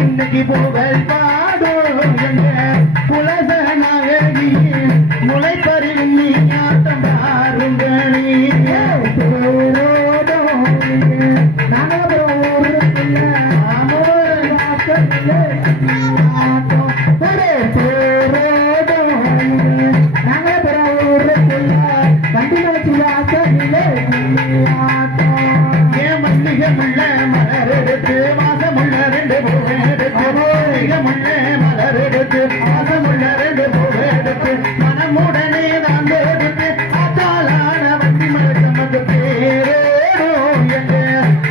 இன்னைக்கு புகழ் பாடும் புலச நாயகி முளைப்பறிவு நீ ஆட்டம் பாருங்களே மல்லிகமுள்ள மலரெடுத்து வாசமுள்ள ரெண்டு பூவெடுத்து மல்லிகமுள்ள மலரெடுத்து வாசமுள்ள ரெண்டு பூவெடுத்து மனமுடனே நான் எடுத்து ஆத்தாலான வண்டி மலச்சமக்கு பேரோ என்று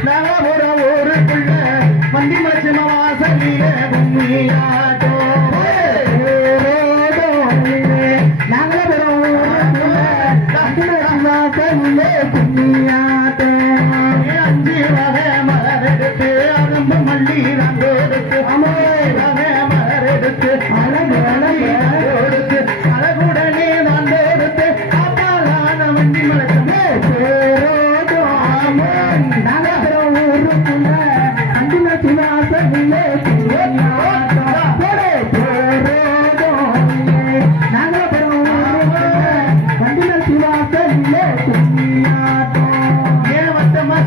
நவபுரம் ஊருக்குள்ள வண்டி மலச்சம வாசலில கும்மியாட்டோ நவபுரம் ஊருக்குள்ள வண்டி மலச்சம வாசலில கும்மியாட்டோ மலரெடுத்து அரும்பு மல்லி ரங்கோடுத்து அமோரக மலரெடுத்து அழகு அழகு அழகுடனே நான் எடுத்து காப்பாலான வண்டி மலச்சமே நகரம் ஊருக்குள்ள அண்டின சிவாசனிலே நகரம் ஊருக்குள்ள வண்டின சிவாசனிலே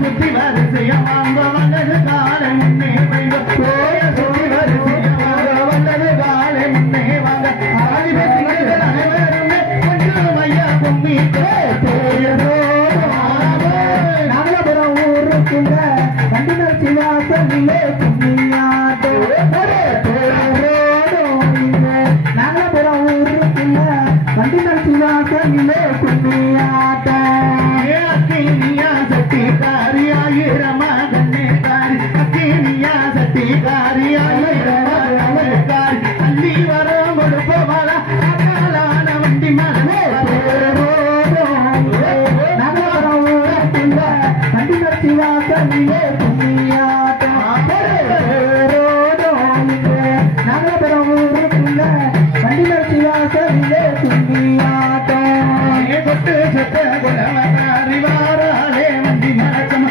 சுத்தி வரிசையமாக வந்தது காலை முன்னே வைங்க போய சுத்தி வரிசையமாக வந்தது காலை முன்னே வாங்க ஆதிபதிகள் அனைவருமே கொஞ்சம் ஐயா கும்மி நகரபுரம் ஊருக்குள்ள வண்டினர் சிவாசனிலே கும்மியாட்டோ நகரபுரம் ஊருக்குள்ள வண்டினர் சிவாசனிலே கும்மியாட்டோ காரியாயிரமாகண்ணே காரி அக்கீனியா சட்டி காரியாயிரமாகண்ணே அள்ளி வர முழுப்பவள அகாலான வண்டி மனமே நகரம் ஊரக்குள்ள வண்டினர் சிவாசனிலே கும்மியாட்டம் நகரம் ஊருக்குள்ள வண்டினர் சிவாசனிலே கும்மியாட்டம் கொட்டு சட்ட குலவகாரி வாராளே வண்டி மலச்சம்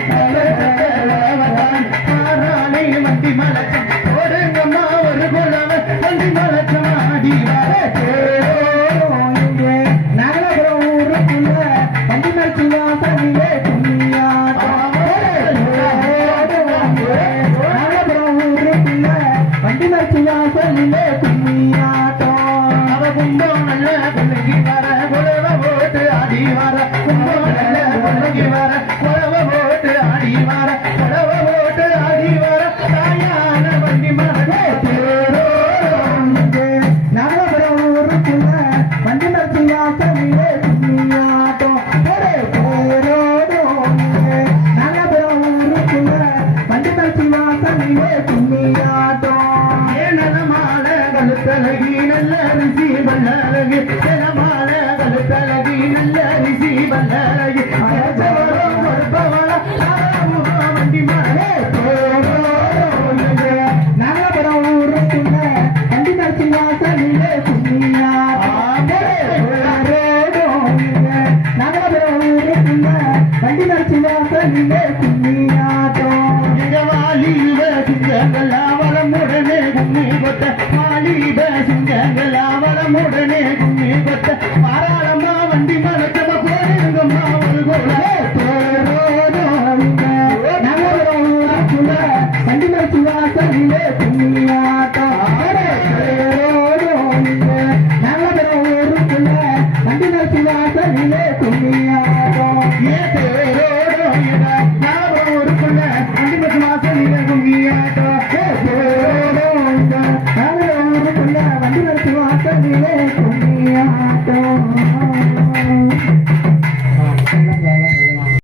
வண்டி மலச்சம் ஒருங்கம்மா ஒரு குலவ வண்டி மலச்சம் ஆடி நகரபுரம் ஊருக்குள்ள வண்டி மலச்சிவாசனிலே கும்மியாட்டம் நகரபுரம் ஊருக்குள்ள வண்டி மலச்சிவாசனிலே கும்மியாட்டம் அவ கும்பம் நல்ல பிள்ளைக்கு வர குலவ போட்டு ஆடி வர கும்பம் நல்ல பிள்ளைக்கு வர குலவ போட்டு ஆடி வர குலவ போட்டு ஆடி வர தாயான வண்டி மரமே நகரபுரம் ஊருக்குள்ள வண்டி மரச்சிவாசனிலே கும்மியாட்டம் நகரபுரம் ஊருக்குள்ள வண்டி மரச்சிவாசனிலே கும்மியாட்டம் ஏனமால கழுத்தழகி நல்ல ரிசி பல்லழகி ஏனமால கழுத்தழகி நல்ல ரிசி பல்லழகி அழகவரம் கொடுப்பவள வண்டி மரமே நகரபுரம் ஊருக்குள்ள வண்டி மரச்சிவாசனிலே கும்மியாட்டம் நகரபுரம் ஊருக்குள்ள வண்டி மரச்சிவாசனிலே கும்மியாட்டம் வாலிப சிங்கங்களாவளமுடனே கும்மி கொத்த வாலிப சிங்கங்களாவளமுடனே கும்மி கொத்த